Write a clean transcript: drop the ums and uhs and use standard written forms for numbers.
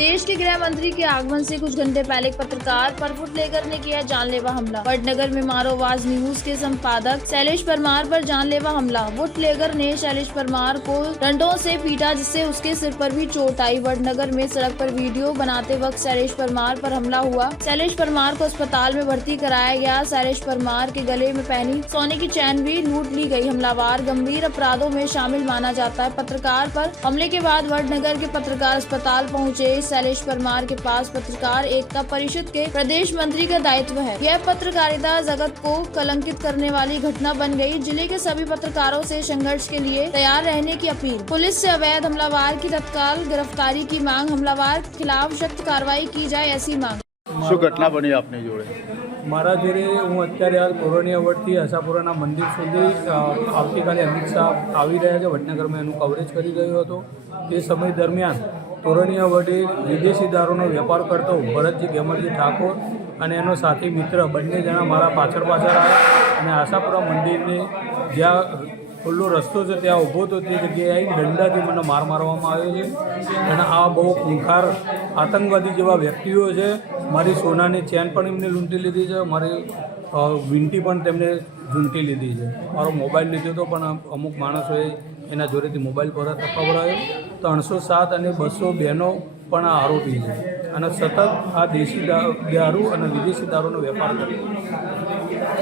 देश के गृह मंत्री के आगमन से कुछ घंटे पहले एक पत्रकार पर फुटलेगर ने किया जानलेवा हमला। वडनगर में मारोवाज न्यूज के संपादक शैलेश परमार पर जानलेवा हमला। फुटलेगर ने शैलेश परमार को डंडों से पीटा, जिससे उसके सिर पर भी चोट आई। वडनगर में सड़क पर वीडियो बनाते वक्त शैलेश परमार पर हमला हुआ। शैलेश परमार को अस्पताल में भर्ती कराया गया। शैलेश परमार के गले में पहनी सोने की चैन भी लूट ली गई। हमलावर गंभीर अपराधों में शामिल माना जाता है। पत्रकार पर हमले के बाद वडनगर के पत्रकार अस्पताल पहुंचे। शैलेश परमार के पास पत्रकार एकता परिषद के प्रदेश मंत्री का दायित्व है। यह पत्रकारिता जगत को कलंकित करने वाली घटना बन गई। जिले के सभी पत्रकारों से संघर्ष के लिए तैयार रहने की अपील। पुलिस से अवैध हमलावर की तत्काल गिरफ्तारी की मांग। हमलावर के खिलाफ सख्त कार्रवाई की जाए, ऐसी मांग। શું ઘટના બની આપની જોડે? મારા જોડે હું અત્યારે હાલ તોરણીયા વડથી આશાપુરાના મંદિર સુધી આવતીકાલે અમિત શાહ આવી રહ્યા છે વડનગરમાં એનું કવરેજ કરી રહ્યો હતો। તે સમય દરમિયાન તોરણીયા વડે વિદેશી દારૂનો વેપાર કરતો ભરતજી ગેમરજી ઠાકોર અને એનો સાથી મિત્ર બંને જણા મારા પાછળ આવ્યા અને આશાપુરા મંદિરની જ્યાં ખુલ્લો રસ્તો છે ત્યાં ઊભો હતો તે જગ્યાએ આવી દંડાથી મને માર મારવામાં આવ્યો છે અને આ બહુ ખૂંખાર આતંકવાદી જેવા વ્યક્તિઓ છે। મારી સોનાની ચેન પણ એમને લૂંટી લીધી છે, મારી વીંટી પણ તેમને ઝૂંટી લીધી છે, મારો મોબાઈલ લીધો હતો પણ અમુક માણસોએ એના જોડેથી મોબાઈલ પરત અપાવડાયો। 307 અને 202 પણ આ આરોપી છે અને સતત આ દેશી દારૂ અને વિદેશી દારૂનો વેપાર કરે છે।